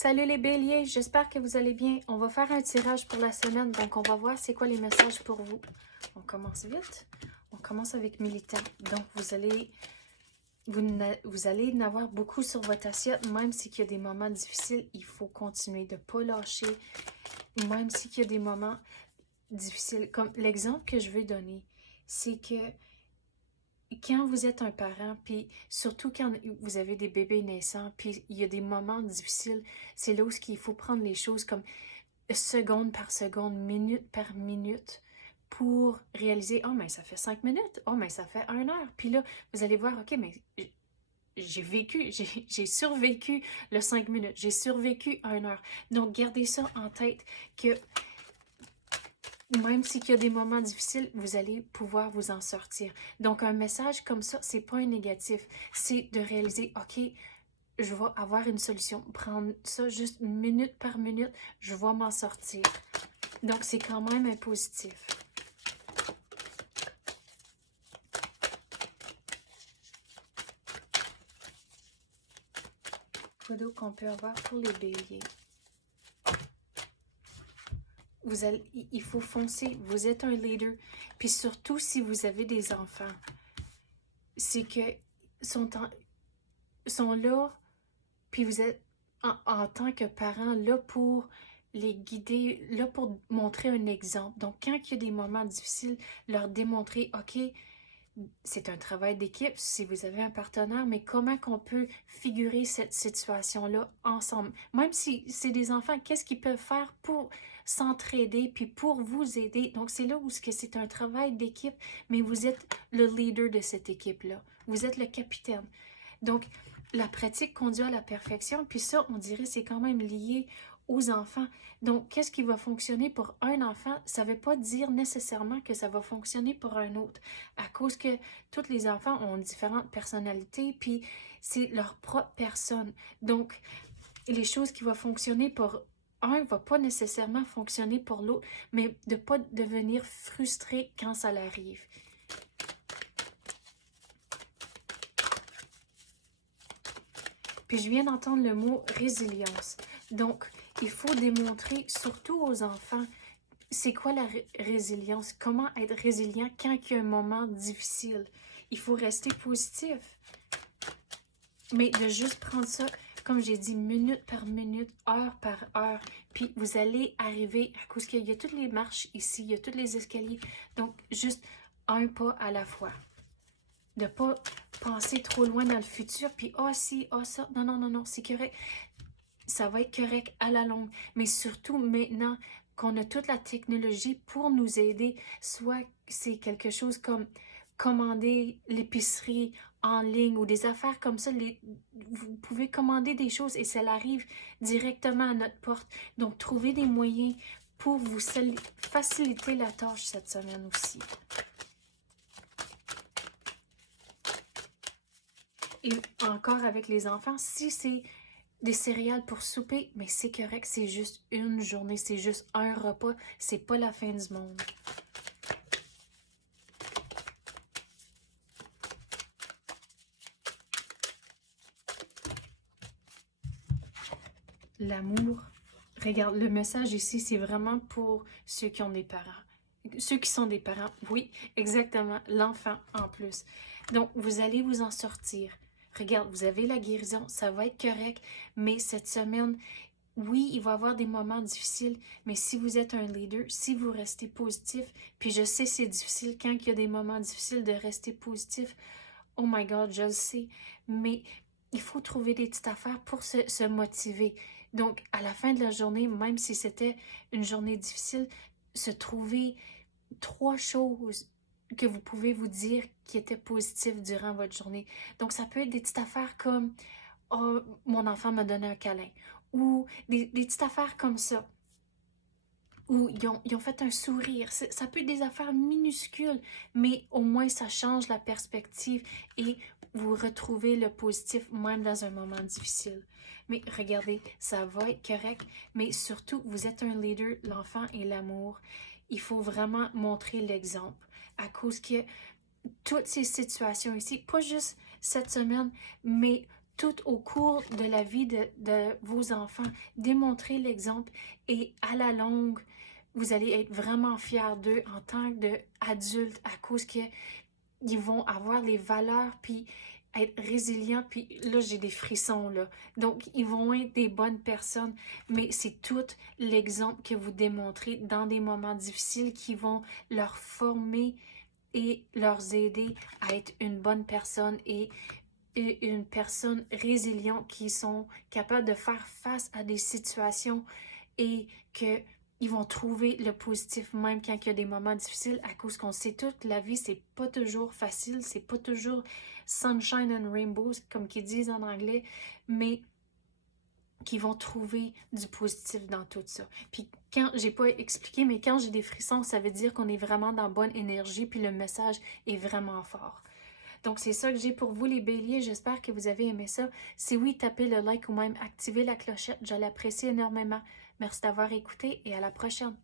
Salut les béliers, j'espère que vous allez bien. On va faire un tirage pour la semaine, donc on va voir c'est quoi les messages pour vous. On commence vite. On commence avec militant. Donc vous allez en avoir beaucoup sur votre assiette, même s'il y a des moments difficiles, il faut continuer de ne pas lâcher, même s'il y a des moments difficiles. Comme l'exemple que je veux donner, c'est que quand vous êtes un parent, puis surtout quand vous avez des bébés naissants, puis il y a des moments difficiles, c'est là où il faut prendre les choses comme seconde par seconde, minute par minute, pour réaliser, oh, mais ça fait 5 minutes, oh, mais ça fait 1 heure. Puis là, vous allez voir, ok, mais j'ai vécu, j'ai survécu le 5 minutes, j'ai survécu 1 heure. Donc, gardez ça en tête que même s'il y a des moments difficiles, vous allez pouvoir vous en sortir. Donc, un message comme ça, c'est pas un négatif. C'est de réaliser, OK, je vais avoir une solution. Prendre ça juste minute par minute, je vais m'en sortir. Donc, c'est quand même un positif. Quoi d'autre qu'on peut avoir pour les béliers? Il faut foncer, vous êtes un leader. Puis surtout, si vous avez des enfants, c'est que sont là, puis vous êtes en tant que parent là pour les guider, là pour montrer un exemple. Donc, quand il y a des moments difficiles, leur démontrer, OK, c'est un travail d'équipe si vous avez un partenaire, mais comment qu'on peut figurer cette situation-là ensemble? Même si c'est des enfants, qu'est-ce qu'ils peuvent faire pour s'entraider puis pour vous aider? Donc, c'est là où c'est un travail d'équipe, mais vous êtes le leader de cette équipe-là. Vous êtes le capitaine. Donc, la pratique conduit à la perfection, puis ça, on dirait, c'est quand même lié aux enfants. Donc, qu'est-ce qui va fonctionner pour un enfant? Ça ne veut pas dire nécessairement que ça va fonctionner pour un autre, à cause que tous les enfants ont différentes personnalités, puis c'est leur propre personne. Donc, les choses qui vont fonctionner pour un ne vont pas nécessairement fonctionner pour l'autre, mais de ne pas devenir frustré quand ça l'arrive. Puis je viens d'entendre le mot résilience. Donc, il faut démontrer, surtout aux enfants, c'est quoi la résilience? Comment être résilient quand il y a un moment difficile? Il faut rester positif. Mais de juste prendre ça, comme j'ai dit, minute par minute, heure par heure. Puis vous allez arriver, à cause qu'il y a toutes les marches ici, il y a tous les escaliers. Donc, juste un pas à la fois. De ne pas penser trop loin dans le futur, puis ah si, ah ça, non, non, non, non, c'est correct. Ça va être correct à la longue, mais surtout maintenant qu'on a toute la technologie pour nous aider, soit c'est quelque chose comme commander l'épicerie en ligne ou des affaires comme ça, vous pouvez commander des choses et ça arrive directement à notre porte. Donc, trouvez des moyens pour vous faciliter la tâche cette semaine aussi. Et encore avec les enfants, si c'est des céréales pour souper, mais c'est correct, c'est juste une journée, c'est juste un repas, c'est pas la fin du monde. L'amour. Regarde, le message ici, c'est vraiment pour ceux qui ont des parents. Ceux qui sont des parents, oui, exactement, l'enfant en plus. Donc, vous allez vous en sortir. Regarde, vous avez la guérison, ça va être correct, mais cette semaine, oui, il va y avoir des moments difficiles, mais si vous êtes un leader, si vous restez positif, puis je sais c'est difficile quand il y a des moments difficiles de rester positif, oh my God, je le sais, mais il faut trouver des petites affaires pour se motiver. Donc, à la fin de la journée, même si c'était une journée difficile, se trouver 3 choses que vous pouvez vous dire qui étaient positives durant votre journée. Donc, ça peut être des petites affaires comme « Oh, mon enfant m'a donné un câlin » ou des petites affaires comme ça. Ou ils ont fait un sourire. Ça peut être des affaires minuscules, mais au moins ça change la perspective et vous retrouvez le positif même dans un moment difficile. Mais regardez, ça va être correct, mais surtout, vous êtes un leader, l'enfant et l'amour. Il faut vraiment montrer l'exemple à cause que toutes ces situations ici, pas juste cette semaine, mais tout au cours de la vie de vos enfants. Démontrez l'exemple et à la longue, vous allez être vraiment fiers d'eux en tant qu'adultes à cause qu'ils vont avoir les valeurs, puis être résilients, puis là, j'ai des frissons, là. Donc, ils vont être des bonnes personnes, mais c'est tout l'exemple que vous démontrez dans des moments difficiles qui vont leur former et leur aider à être une bonne personne et une personne résiliente qui sont capables de faire face à des situations et que ils vont trouver le positif même quand il y a des moments difficiles à cause qu'on sait toute la vie, c'est pas toujours facile, c'est pas toujours sunshine and rainbows comme qu'ils disent en anglais, mais qui vont trouver du positif dans tout ça. Puis quand, j'ai pas expliqué, mais quand j'ai des frissons, ça veut dire qu'on est vraiment dans bonne énergie puis le message est vraiment fort. Donc, c'est ça que j'ai pour vous, les béliers. J'espère que vous avez aimé ça. Si oui, tapez le like ou même activez la clochette. Je l'apprécie énormément. Merci d'avoir écouté et à la prochaine.